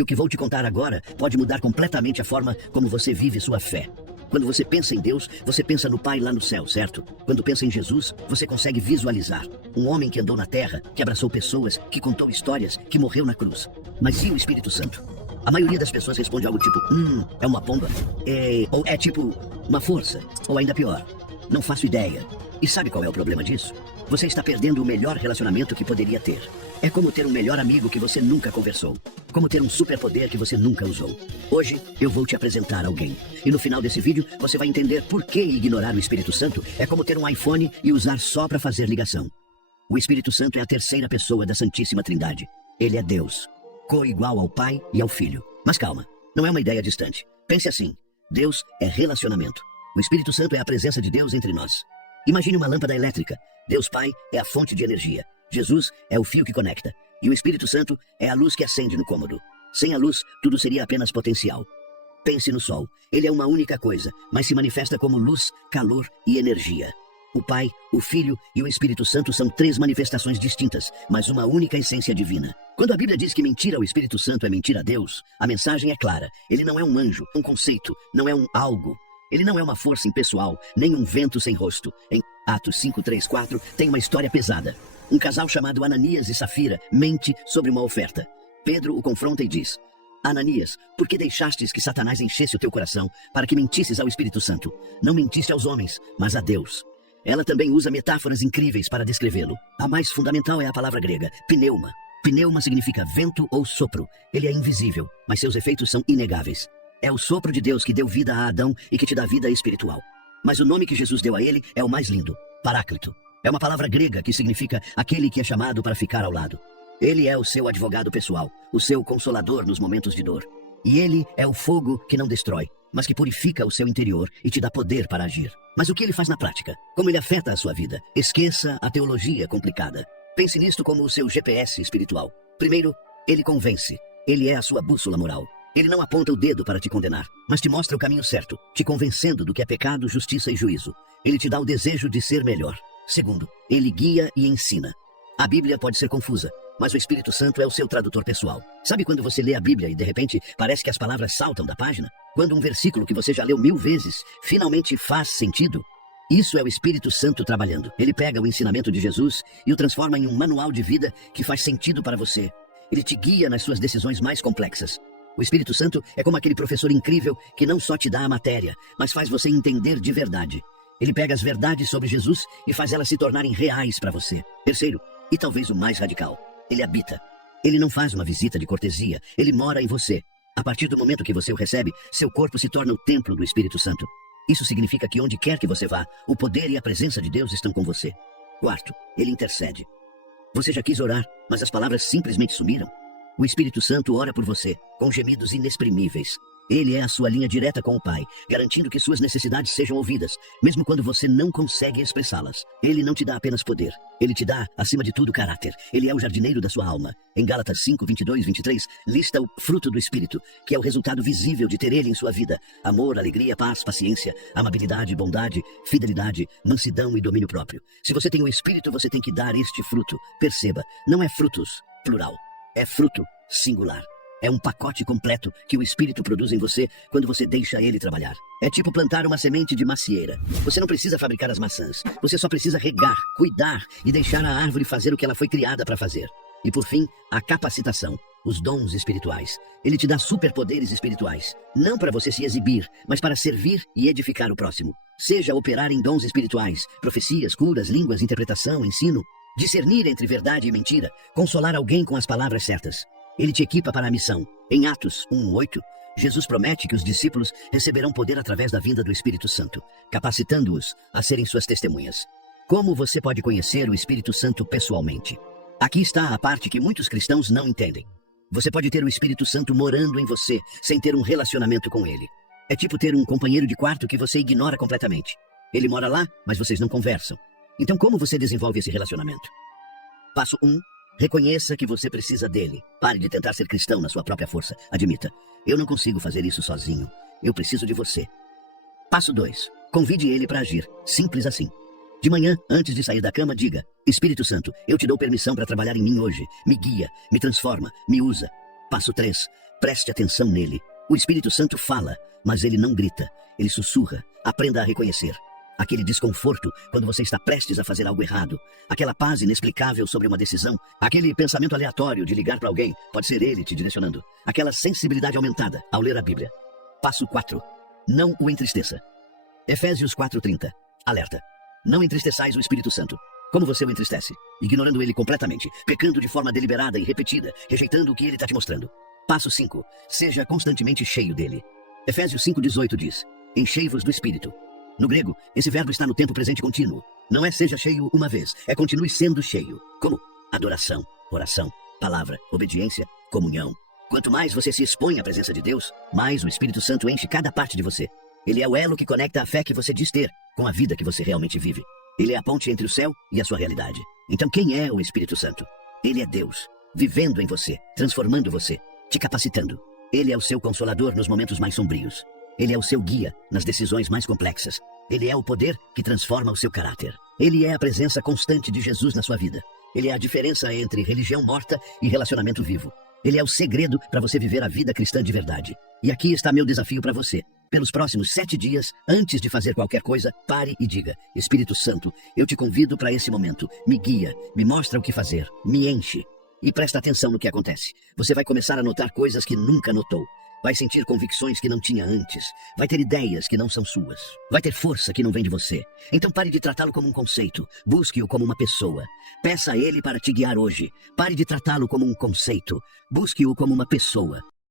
E o que vou te contar agora pode mudar completamente a forma como você vive sua fé. Quando você pensa em Deus, você pensa no Pai lá no céu, certo? Quando pensa em Jesus, você consegue visualizar um homem que andou na terra, que abraçou pessoas, que contou histórias, que morreu na cruz. Mas e o Espírito Santo? A maioria das pessoas responde algo tipo, é uma pomba, ou é tipo uma força, ou ainda pior, não faço ideia. E sabe qual é o problema disso? Você está perdendo o melhor relacionamento que poderia ter. É como ter um melhor amigo que você nunca conversou. Como ter um superpoder que você nunca usou. Hoje, eu vou te apresentar alguém. E no final desse vídeo, você vai entender por que ignorar o Espírito Santo é como ter um iPhone e usar só para fazer ligação. O Espírito Santo é a terceira pessoa da Santíssima Trindade. Ele é Deus, co-igual ao Pai e ao Filho. Mas calma, não é uma ideia distante. Pense assim, Deus é relacionamento. O Espírito Santo é a presença de Deus entre nós. Imagine uma lâmpada elétrica. Deus Pai é a fonte de energia. Jesus é o fio que conecta. E o Espírito Santo é a luz que acende no cômodo. Sem a luz, tudo seria apenas potencial. Pense no Sol. Ele é uma única coisa, mas se manifesta como luz, calor e energia. O Pai, o Filho e o Espírito Santo são três manifestações distintas, mas uma única essência divina. Quando a Bíblia diz que mentir ao Espírito Santo é mentir a Deus, a mensagem é clara. Ele não é um anjo, um conceito, não é um algo. Ele não é uma força impessoal, nem um vento sem rosto. Em Atos 5, 3, 4, tem uma história pesada. Um casal chamado Ananias e Safira mente sobre uma oferta. Pedro o confronta e diz, Ananias, por que deixastes que Satanás enchesse o teu coração para que mentisses ao Espírito Santo? Não mentiste aos homens, mas a Deus. Ela também usa metáforas incríveis para descrevê-lo. A mais fundamental é a palavra grega, pneuma. Pneuma significa vento ou sopro. Ele é invisível, mas seus efeitos são inegáveis. É o sopro de Deus que deu vida a Adão e que te dá vida espiritual. Mas o nome que Jesus deu a ele é o mais lindo, Paráclito. É uma palavra grega que significa aquele que é chamado para ficar ao lado. Ele é o seu advogado pessoal, o seu consolador nos momentos de dor. E ele é o fogo que não destrói, mas que purifica o seu interior e te dá poder para agir. Mas o que ele faz na prática? Como ele afeta a sua vida? Esqueça a teologia complicada. Pense nisto como o seu GPS espiritual. Primeiro, ele convence. Ele é a sua bússola moral. Ele não aponta o dedo para te condenar, mas te mostra o caminho certo, te convencendo do que é pecado, justiça e juízo. Ele te dá o desejo de ser melhor. Segundo, ele guia e ensina. A Bíblia pode ser confusa, mas o Espírito Santo é o seu tradutor pessoal. Sabe quando você lê a Bíblia e de repente parece que as palavras saltam da página? Quando um versículo que você já leu 1000 vezes finalmente faz sentido? Isso é o Espírito Santo trabalhando. Ele pega o ensinamento de Jesus e o transforma em um manual de vida que faz sentido para você. Ele te guia nas suas decisões mais complexas. O Espírito Santo é como aquele professor incrível que não só te dá a matéria, mas faz você entender de verdade. Ele pega as verdades sobre Jesus e faz elas se tornarem reais para você. Terceiro, e talvez o mais radical, ele habita. Ele não faz uma visita de cortesia, ele mora em você. A partir do momento que você o recebe, seu corpo se torna o templo do Espírito Santo. Isso significa que onde quer que você vá, o poder e a presença de Deus estão com você. Quarto, ele intercede. Você já quis orar, mas as palavras simplesmente sumiram? O Espírito Santo ora por você, com gemidos inexprimíveis. Ele é a sua linha direta com o Pai, garantindo que suas necessidades sejam ouvidas, mesmo quando você não consegue expressá-las. Ele não te dá apenas poder, ele te dá, acima de tudo, caráter. Ele é o jardineiro da sua alma. Em Gálatas 5, 22, 23, lista o fruto do Espírito, que é o resultado visível de ter ele em sua vida. Amor, alegria, paz, paciência, amabilidade, bondade, fidelidade, mansidão e domínio próprio. Se você tem o Espírito, você tem que dar este fruto. Perceba, não é frutos, plural. É fruto, singular. É um pacote completo que o Espírito produz em você quando você deixa ele trabalhar. É tipo plantar uma semente de macieira. Você não precisa fabricar as maçãs. Você só precisa regar, cuidar e deixar a árvore fazer o que ela foi criada para fazer. E por fim, a capacitação, os dons espirituais. Ele te dá superpoderes espirituais. Não para você se exibir, mas para servir e edificar o próximo. Seja operar em dons espirituais, profecias, curas, línguas, interpretação, ensino. Discernir entre verdade e mentira, consolar alguém com as palavras certas. Ele te equipa para a missão. Em Atos 1:8, Jesus promete que os discípulos receberão poder através da vinda do Espírito Santo, capacitando-os a serem suas testemunhas. Como você pode conhecer o Espírito Santo pessoalmente? Aqui está a parte que muitos cristãos não entendem. Você pode ter o Espírito Santo morando em você, sem ter um relacionamento com ele. É tipo ter um companheiro de quarto que você ignora completamente. Ele mora lá, mas vocês não conversam. Então como você desenvolve esse relacionamento? Passo 1. Reconheça que você precisa dele. Pare de tentar ser cristão na sua própria força. Admita, eu não consigo fazer isso sozinho. Eu preciso de você. Passo 2. Convide ele para agir. Simples assim. De manhã, antes de sair da cama, diga: Espírito Santo, eu te dou permissão para trabalhar em mim hoje. Me guia, me transforma, me usa. Passo 3. Preste atenção nele. O Espírito Santo fala, mas ele não grita. Ele sussurra. Aprenda a reconhecer. Aquele desconforto quando você está prestes a fazer algo errado. Aquela paz inexplicável sobre uma decisão. Aquele pensamento aleatório de ligar para alguém. Pode ser ele te direcionando. Aquela sensibilidade aumentada ao ler a Bíblia. Passo 4. Não o entristeça. Efésios 4:30. Alerta. Não entristeçais o Espírito Santo. Como você o entristece? Ignorando ele completamente, pecando de forma deliberada e repetida, rejeitando o que ele está te mostrando. Passo 5. Seja constantemente cheio dele. Efésios 5:18 diz: enchei-vos do Espírito. No grego, esse verbo está no tempo presente contínuo. Não é seja cheio uma vez, é continue sendo cheio. Como? Adoração, oração, palavra, obediência, comunhão. Quanto mais você se expõe à presença de Deus, mais o Espírito Santo enche cada parte de você. Ele é o elo que conecta a fé que você diz ter com a vida que você realmente vive. Ele é a ponte entre o céu e a sua realidade. Então quem é o Espírito Santo? Ele é Deus, vivendo em você, transformando você, te capacitando. Ele é o seu consolador nos momentos mais sombrios. Ele é o seu guia nas decisões mais complexas. Ele é o poder que transforma o seu caráter. Ele é a presença constante de Jesus na sua vida. Ele é a diferença entre religião morta e relacionamento vivo. Ele é o segredo para você viver a vida cristã de verdade. E aqui está meu desafio para você. Pelos próximos 7 dias, antes de fazer qualquer coisa, pare e diga: Espírito Santo, eu te convido para esse momento. Me guia, me mostra o que fazer, me enche. E presta atenção no que acontece. Você vai começar a notar coisas que nunca notou. Vai sentir convicções que não tinha antes. Vai ter ideias que não são suas. Vai ter força que não vem de você. Então pare de tratá-lo como um conceito. Busque-o como uma pessoa. Peça a ele para te guiar hoje. Pare de tratá-lo como um conceito. Busque-o como uma pessoa.